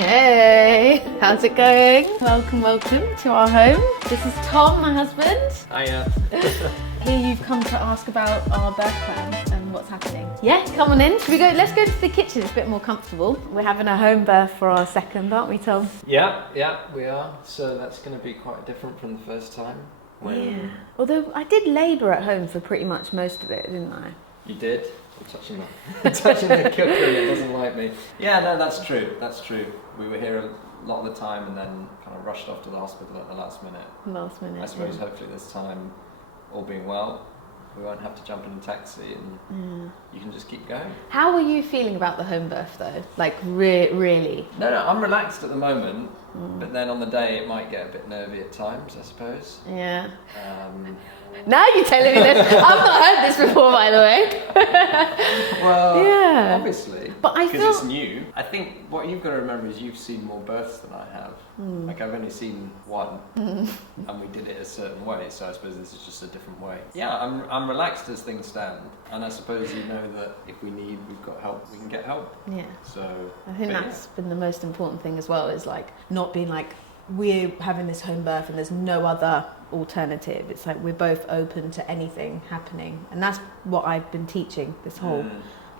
Hey, how's it going? Welcome to our home. This is Tom, my husband. Hiya. Here you've come to ask about our birth plan and what's happening. Yeah, come on in. Should we go? Let's go to the kitchen. It's a bit more comfortable. We're having a home birth for our second, aren't we, Tom? Yeah, we are. So that's going to be quite different from the first time. Yeah. Although I did labour at home for pretty much most of it, didn't I? You did? I'm touching touching the cooker and it doesn't like me. Yeah, no, that's true. We were here a lot of the time and then kind of rushed off to the hospital at the last minute. I suppose hopefully this time, all being well, we won't have to jump in a taxi and you can just keep going. How are you feeling about the home birth though? Like really? No, I'm relaxed at the moment, but then on the day it might get a bit nervy at times, I suppose. Yeah. Now you're telling me this. I've not heard this before, by the way. Well, yeah. Obviously, but I because it's new. I think what you've got to remember is you've seen more births than I have. Like I've only seen one, and we did it a certain way. So I suppose this is just a different way. Yeah, I'm relaxed as things stand, and I suppose you know that if we need, we've got help. We can get help. Yeah. So I think that's been the most important thing as well. Is like not being like we're having this home birth and there's no other alternative. It's like we're both open to anything happening, and that's what I've been teaching this whole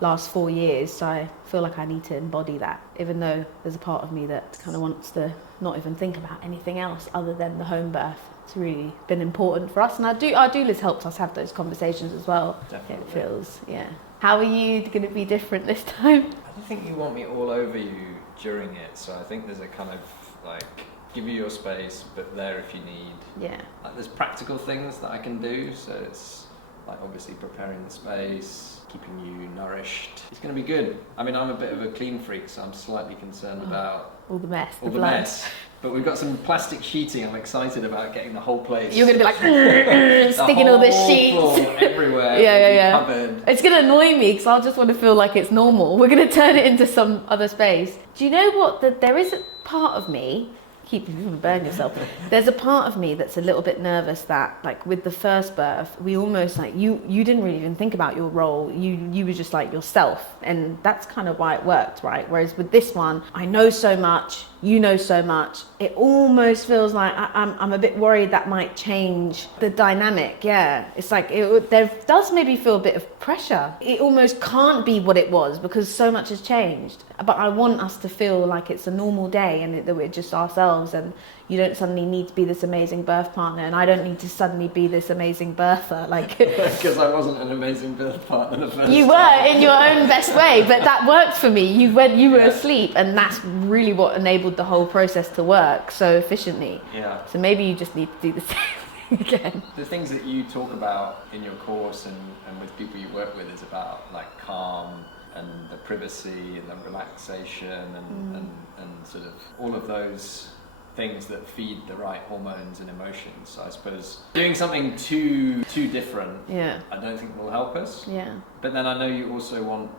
last 4 years. So I feel like I need to embody that, even though there's a part of me that kind of wants to not even think about anything else other than the home birth. It's really been important for us, and our doulas helped us have those conversations as well. Definitely. It feels, yeah. How are you going to be different this time? I don't think you want me all over you during it, so I think there's a kind of like give you your space, but there if you need. Yeah. Like there's practical things that I can do, so it's like obviously preparing the space, keeping you nourished. It's going to be good. I mean, I'm a bit of a clean freak, so I'm slightly concerned about all the mess, all the mess. But we've got some plastic sheeting. I'm excited about getting the whole place. You're going to be like sticking all the sheets floor everywhere. yeah. Covered. It's going to annoy me because I'll just want to feel like it's normal. We're going to turn it into some other space. Do you know what? There is a part of me. Keep burn yourself. There's a part of me that's a little bit nervous that, like, with the first birth, we almost like you didn't really even think about your role. You were just like yourself, and that's kind of why it worked, right? Whereas with this one, I know so much, you know so much. It almost feels like I'm a bit worried that might change the dynamic. Yeah, it's like there does maybe feel a bit of pressure. It almost can't be what it was because so much has changed. But I want us to feel like it's a normal day and that we're just ourselves, and you don't suddenly need to be this amazing birth partner, and I don't need to suddenly be this amazing birther. Like, because I wasn't an amazing birth partner the first you time. were in your own best way, but that worked for me. You were asleep, and that's really what enabled the whole process to work so efficiently. Yeah. So maybe you just need to do the same thing again. The things that you talk about in your course and with people you work with is about like calm and the privacy and the relaxation and sort of all of those things that feed the right hormones and emotions. So I suppose doing something too different, I don't think will help us. Yeah. But then I know you also want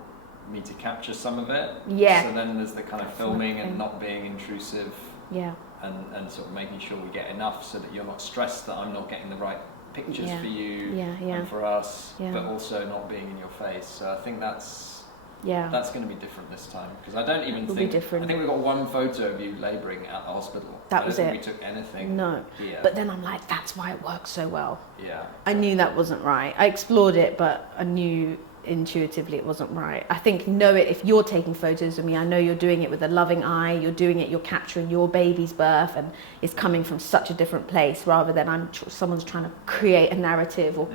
me to capture some of it. Yeah. So then there's the kind of filming and not being intrusive. Yeah. And sort of making sure we get enough so that you're not stressed that I'm not getting the right pictures for you and for us, but also not being in your face. So I think that's going to be different this time, because I don't even think. I think we got one photo of you labouring at the hospital. That was it. We took anything. No. Here. But then I'm like, that's why it works so well. Yeah. I knew that wasn't right. I explored it, but I knew intuitively it wasn't right. I think if you're taking photos of me, I know you're doing it with a loving eye. You're capturing your baby's birth, and it's coming from such a different place rather than someone's trying to create a narrative or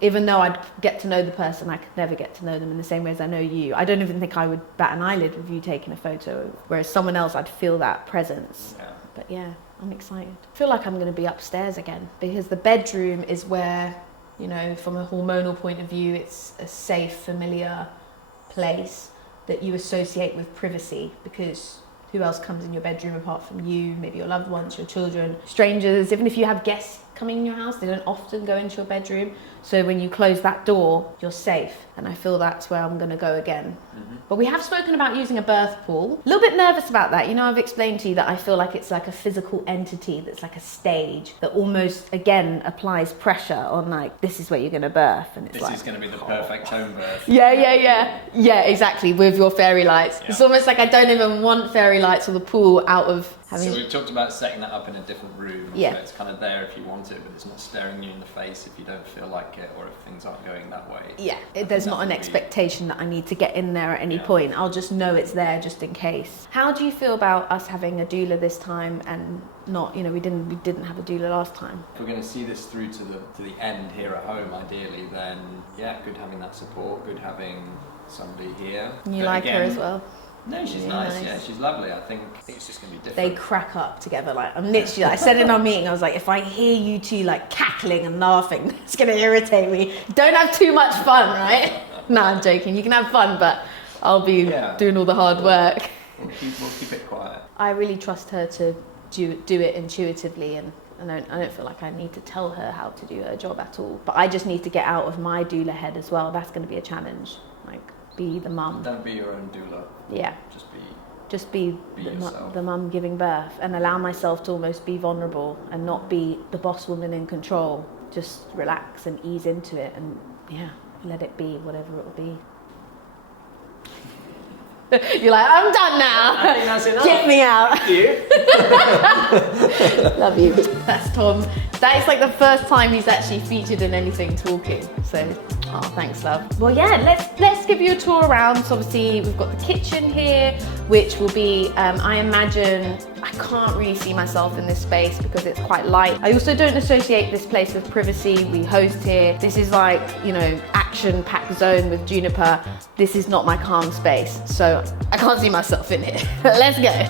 even though I'd get to know the person, I could never get to know them in the same way as I know you. I don't even think I would bat an eyelid with you taking a photo, whereas someone else, I'd feel that presence. But yeah, I'm excited. I feel like I'm going to be upstairs again, because the bedroom is where, from a hormonal point of view, it's a safe, familiar place that you associate with privacy, because who else comes in your bedroom apart from you, maybe your loved ones, your children, strangers. Even if you have guests coming in your house, they don't often go into your bedroom. So when you close that door, you're safe. And I feel that's where I'm going to go again. Mm-hmm. But we have spoken about using a birth pool. A little bit nervous about that. I've explained to you that I feel like it's like a physical entity that's like a stage that almost, again, applies pressure on like, this is where you're going to birth. And it's this is going to be the perfect home birth. Yeah, exactly, with your fairy lights. Yeah. It's almost like I don't even want fairy lights or the pool out of having... So we've talked about setting that up in a different room. Yeah. So it's kind of there if you want it, but it's not staring you in the face if you don't feel like it or if things aren't going that way. Yeah, there's not an expectation that I need to get in there at any point. I'll just know it's there just in case. How do you feel about us having a doula this time and not, you know, we didn't have a doula last time? If we're going to see this through to the end here at home, ideally, then yeah, good having that support, good having somebody here. You But like her again, as well? No, she's Really nice. nice. Yeah, she's lovely. I think it's just going to be They different. crack up together. Like, I'm literally, I said in our meeting, I was like, if I hear you two like cackling and laughing, it's going to irritate me. Don't have too much fun, right? No, I'm joking. You can have fun, but I'll be doing all the hard work. We'll keep it quiet. I really trust her to do it intuitively, and I don't feel like I need to tell her how to do her job at all. But I just need to get out of my doula head as well. That's going to be a challenge. Like, be the mum. Don't be your own doula. Yeah. Just be the yourself. mum giving birth, and allow myself to almost be vulnerable and not be the boss woman in control. Just relax and ease into it, and let it be whatever it will be. You're like, I'm done now. I think that's enough. Get me out. Thank you. Love you. That's Tom. That is like the first time he's actually featured in anything talking. So, thanks, love. Well, yeah, let's give you a tour around. So obviously we've got the kitchen here, which will be, I imagine, I can't really see myself in this space because it's quite light. I also don't associate this place with privacy. We host here. This is like, you know, action-packed zone with Juniper. This is not my calm space. So I can't see myself in here. Let's go.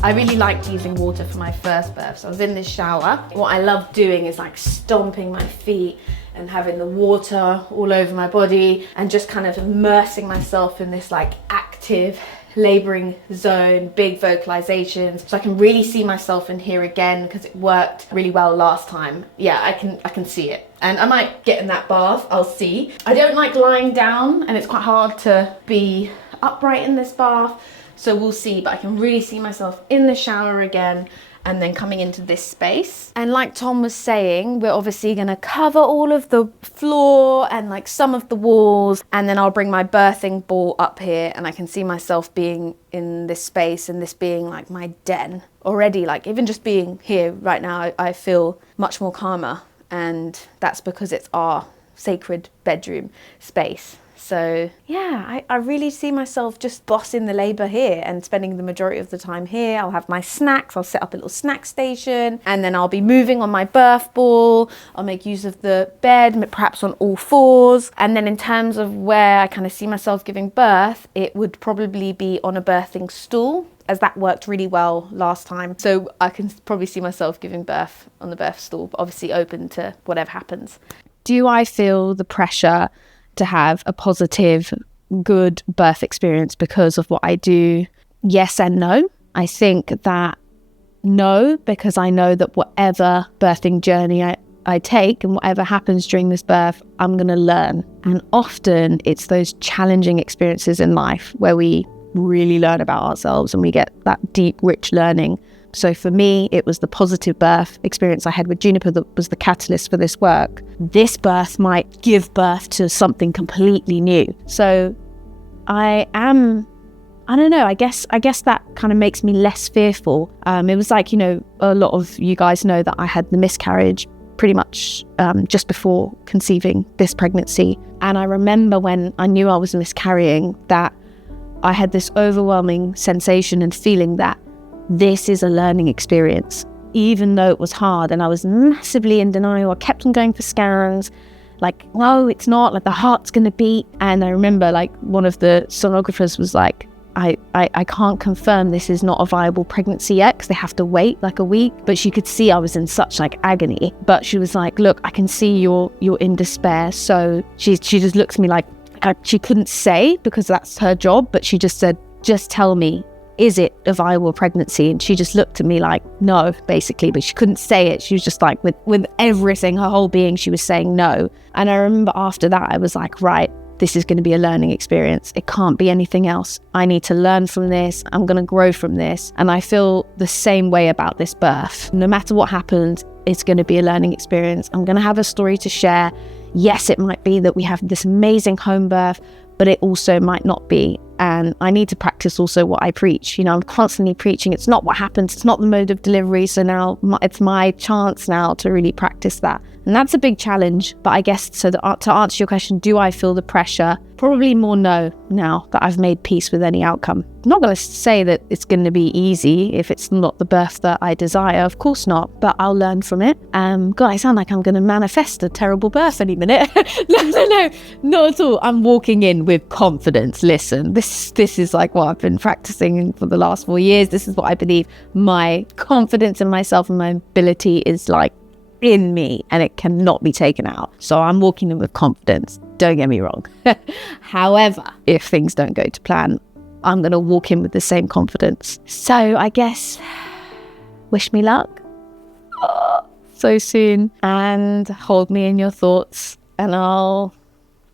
I really liked using water for my first birth. So I was in this shower. What I love doing is like stomping my feet and having the water all over my body and just kind of immersing myself in this like active labouring zone, big vocalizations. So I can really see myself in here again because it worked really well last time. Yeah, I can see it. And I might get in that bath, I'll see. I don't like lying down and it's quite hard to be upright in this bath. So we'll see, but I can really see myself in the shower again and then coming into this space. And like Tom was saying, we're obviously gonna cover all of the floor and like some of the walls, and then I'll bring my birthing ball up here and I can see myself being in this space and this being like my den. Already, like even just being here right now, I feel much more calmer, and that's because it's our sacred bedroom space. So yeah, I really see myself just bossing the labour here and spending the majority of the time here. I'll have my snacks, I'll set up a little snack station, and then I'll be moving on my birth ball. I'll make use of the bed, perhaps on all fours. And then in terms of where I kind of see myself giving birth, it would probably be on a birthing stool, as that worked really well last time. So I can probably see myself giving birth on the birth stool, but obviously open to whatever happens. Do I feel the pressure to have a positive, good birth experience because of what I do? Yes and no. I think that no, because I know that whatever birthing journey I take and whatever happens during this birth, I'm going to learn. And often it's those challenging experiences in life where we really learn about ourselves and we get that deep, rich learning. So for me, it was the positive birth experience I had with Juniper that was the catalyst for this work. This birth might give birth to something completely new. So I don't know, I guess that kind of makes me less fearful. It was like, you know, a lot of you guys know that I had the miscarriage pretty much just before conceiving this pregnancy. And I remember when I knew I was miscarrying that I had this overwhelming sensation and feeling that this is a learning experience, even though it was hard and I was massively in denial. I kept on going for scans, like, no, it's not, like the heart's gonna beat. And I remember like one of the sonographers was like, I can't confirm this is not a viable pregnancy yet because they have to wait like a week. But she could see I was in such like agony. But she was like, look, I can see you're in despair. So she just looked at me like, she couldn't say because that's her job, but she just said, just tell me, is it a viable pregnancy? And she just looked at me like, no, basically, but she couldn't say it. She was just like, with everything, her whole being, she was saying no. And I remember after that, I was like, right, this is going to be a learning experience. It can't be anything else. I need to learn from this. I'm going to grow from this. And I feel the same way about this birth. No matter what happens, it's going to be a learning experience. I'm going to have a story to share. Yes, it might be that we have this amazing home birth, but it also might not be. And I need to practice also what I preach. I'm constantly preaching. It's not what happens. It's not the mode of delivery. So now it's my chance now to really practice that. And that's a big challenge. But I guess to answer your question, do I feel the pressure? Probably more no, now that I've made peace with any outcome. I'm not going to say that it's going to be easy if it's not the birth that I desire. Of course not. But I'll learn from it. God, I sound like I'm going to manifest a terrible birth any minute. No, not at all. I'm walking in with confidence. Listen, this is like what I've been practicing for the last 4 years. This is what I believe. My confidence in myself and my ability is like in me, and it cannot be taken out. So I'm walking in with confidence. Don't get me wrong. However, if things don't go to plan, I'm going to walk in with the same confidence. So I guess wish me luck so soon, and hold me in your thoughts, and I'll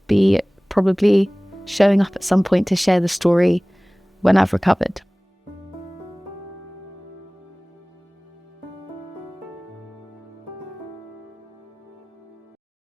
be probably showing up at some point to share the story when I've recovered.